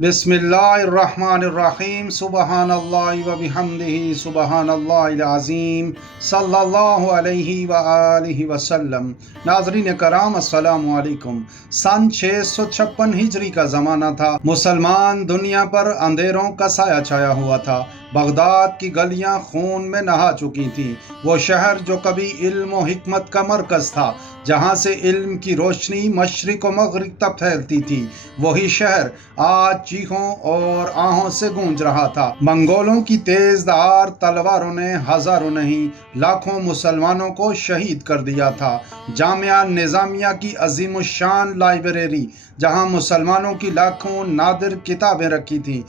بسم اللہ الرحمن الرحیم سبحان اللہ و بحمدہ سبحان اللہ العظیم صلی اللہ علیہ وآلہ وسلم۔ ناظرین کرام السلام علیکم۔ سن 656 ہجری کا زمانہ تھا۔ مسلمان دنیا پر اندھیروں کا سایہ چھایا ہوا تھا۔ بغداد کی گلیاں خون میں نہا چکی تھیں۔ وہ شہر جو کبھی علم و حکمت کا مرکز تھا، جہاں سے علم کی روشنی مشرق و مغرب تک پھیلتی تھی، وہی شہر آج چیخوں اور آہوں سے گونج رہا تھا۔ منگولوں کی تیز دھار تلواروں نے ہزاروں نہیں لاکھوں مسلمانوں کو شہید کر دیا تھا۔ جامعہ نظامیہ کی عظیم الشان لائبریری، جہاں مسلمانوں کی لاکھوں نادر کتابیں رکھی تھیں،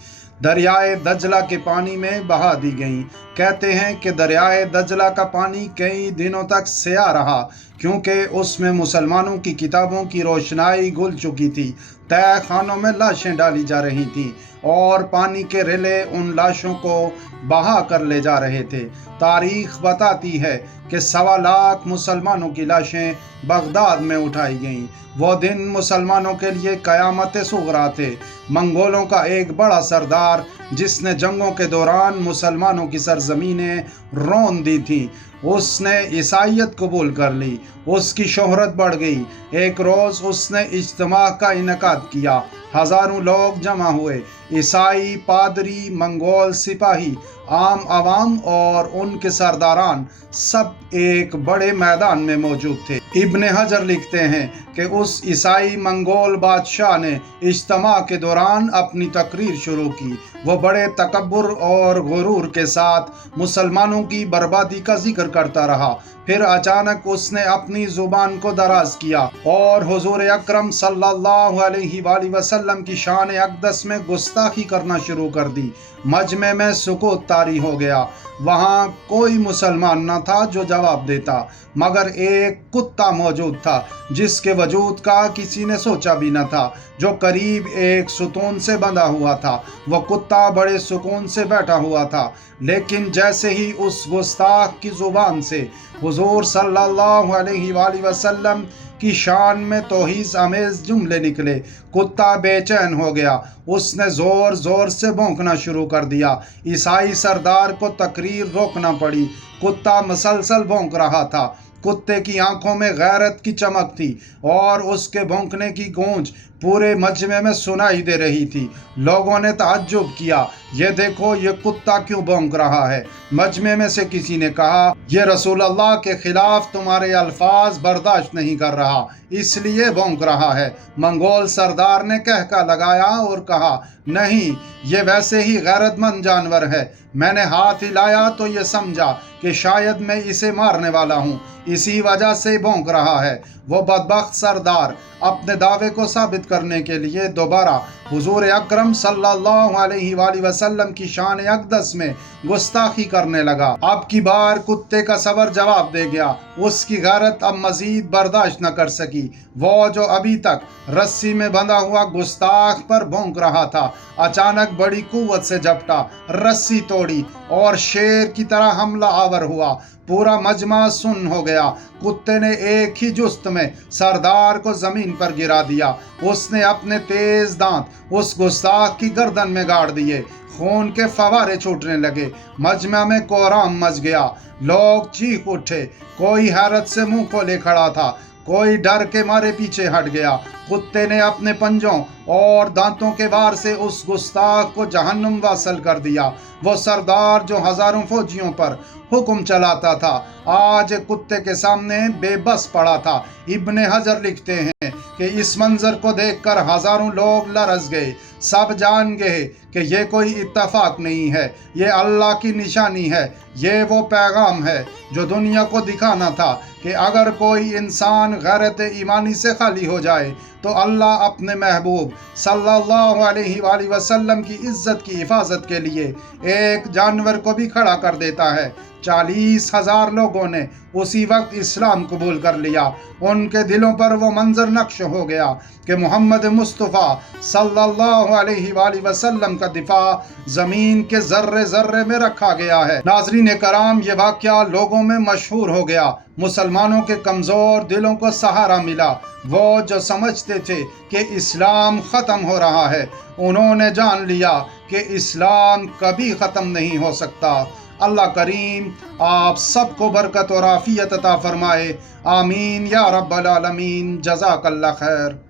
دریائے دجلہ کے پانی میں بہا دی گئیں۔ کہتے ہیں کہ دریائے دجلہ کا پانی کئی دنوں تک سیاہ رہا، کیونکہ اس میں مسلمانوں کی کتابوں کی روشنائی گھل چکی تھی۔ تہہ خانوں میں لاشیں ڈالی جا رہی تھیں اور پانی کے ریلے ان لاشوں کو بہا کر لے جا رہے تھے۔ تاریخ بتاتی ہے کہ 1.25 لاکھ مسلمانوں کی لاشیں بغداد میں اٹھائی گئیں۔ وہ دن مسلمانوں کے لیے قیامت صغریٰ تھے۔ منگولوں کا ایک بڑا سردار، جس نے جنگوں کے دوران مسلمانوں کی سرزمینیں رون دی تھیں، اس نے عیسائیت قبول کر لی۔ اس کی شہرت بڑھ گئی۔ ایک روز اس نے اجتماع کا انعقاد کیا۔ ہزاروں لوگ جمع ہوئے، عیسائی، پادری، منگول سپاہی، عام عوام اور ان کے سرداران، سب ایک بڑے میدان میں موجود تھے۔ ابن حجر لکھتے ہیں کہ اس عیسائی منگول بادشاہ نے اجتماع کے دوران اپنی تقریر شروع کی۔ وہ بڑے تکبر اور غرور کے ساتھ مسلمانوں کی بربادی کا ذکر کرتا رہا۔ پھر اچانک اس نے اپنی زبان کو دراز کیا اور حضور اکرم صلی اللہ علیہ وآلہ وسلم کی شان اقدس میں گستاخی کرنا شروع کر دی۔ مجمع میں سکوت طاری ہو گیا۔ وہاں کوئی مسلمان نہ تھا جو جواب دیتا، مگر ایک کتا موجود تھا جس کے وجود کا کسی نے سوچا بھی نہ تھا، جو قریب ایک ستون سے بندھا ہوا تھا۔ وہ کتا بڑے سکون سے بیٹھا ہوا تھا، لیکن جیسے ہی اس گستاخ کی زبان سے حضور صلی اللہ علیہ وآلہ وسلم کی شان میں توہین آمیز جملے نکلے، کتا بے چین ہو گیا۔ اس نے زور زور سے بھونکنا شروع کر دیا۔ عیسائی سردار کو تقریر روکنا پڑی۔ کتا مسلسل بھونک رہا تھا۔ کتے کی آنکھوں میں غیرت کی چمک تھی اور اس کے بھونکنے کی گونج پورے مجمع میں سنائی دے رہی تھی۔ لوگوں نے تعجب کیا، یہ دیکھو، یہ کتا کیوں بھونک رہا ہے؟ مجمع میں سے کسی نے کہا، یہ رسول اللہ کے خلاف تمہارے الفاظ برداشت نہیں کر رہا، اس لیے بھونک رہا ہے۔ منگول سردار نے کہکا لگایا اور کہا، نہیں، یہ ویسے ہی غیرت مند جانور ہے۔ میں نے ہاتھ ہلایا تو یہ سمجھا کہ شاید میں اسے مارنے والا ہوں، اسی وجہ سے بھونک رہا ہے۔ وہ بدبخت سردار اپنے دعوے کو ثابت کرنے کے لیے دوبارہ حضور اکرم صلی اللہ علیہ وآلہ وسلم کی شان اقدس میں گستاخی کرنے لگا۔ اب کی بار کتے کا صبر جواب دے گیا۔ اس کی غیرت اب مزید برداشت نہ کر سکی۔ وہ جو ابھی تک رسی میں بندھا ہوا گستاخ پر بھونک رہا تھا، اچانک بڑی قوت سے جھپٹا، رسی توڑی اور شیر کی طرح حملہ آور ہوا۔ پورا مجمع سن ہو گیا۔ کتے نے ایک ہی جست میں سردار کو زمین پر گرا دیا۔ اس نے اپنے تیز دانت اس گستاخ کی گردن میں گاڑ دیے۔ خون کے فوارے چھوٹنے لگے۔ مجمع میں کوہرام مچ گیا۔ لوگ چیخ اٹھے۔ کوئی حیرت سے منہ کھولے کھڑا تھا، کوئی ڈر کے مارے پیچھے ہٹ گیا۔ کتے نے اپنے پنجوں اور دانتوں کے وار سے اس گستاخ کو جہنم واصل کر دیا۔ وہ سردار جو ہزاروں فوجیوں پر حکم چلاتا تھا، آج ایک کتے کے سامنے بے بس پڑا تھا۔ ابن حجر لکھتے ہیں کہ اس منظر کو دیکھ کر ہزاروں لوگ لرز گئے۔ سب جان گئے کہ یہ کوئی اتفاق نہیں ہے، یہ اللہ کی نشانی ہے۔ یہ وہ پیغام ہے جو دنیا کو دکھانا تھا کہ اگر کوئی انسان غیرت ایمانی سے خالی ہو جائے تو اللہ اپنے محبوب صلی اللہ علیہ وآلہ وسلم کی عزت کی حفاظت کے لیے ایک جانور کو بھی کھڑا کر دیتا ہے 40,000 لوگوں نے اسی وقت اسلام قبول کر لیا۔ ان کے دلوں پر وہ منظر نقش ہو گیا کہ محمد مصطفیٰ صلی اللہ علیہ وآلہ وسلم کا دفاع زمین کے ذرے ذرے میں رکھا گیا ہے۔ ناظرین کرام، یہ واقعہ لوگوں میں مشہور ہو گیا۔ مسلمانوں کے کمزور دلوں کو سہارا ملا۔ وہ جو سمجھتے تھے کہ اسلام ختم ہو رہا ہے، انہوں نے جان لیا کہ اسلام کبھی ختم نہیں ہو سکتا۔ اللہ کریم آپ سب کو برکت اور عافیت عطا فرمائے، آمین یا رب العالمین۔ جزاک اللہ خیر۔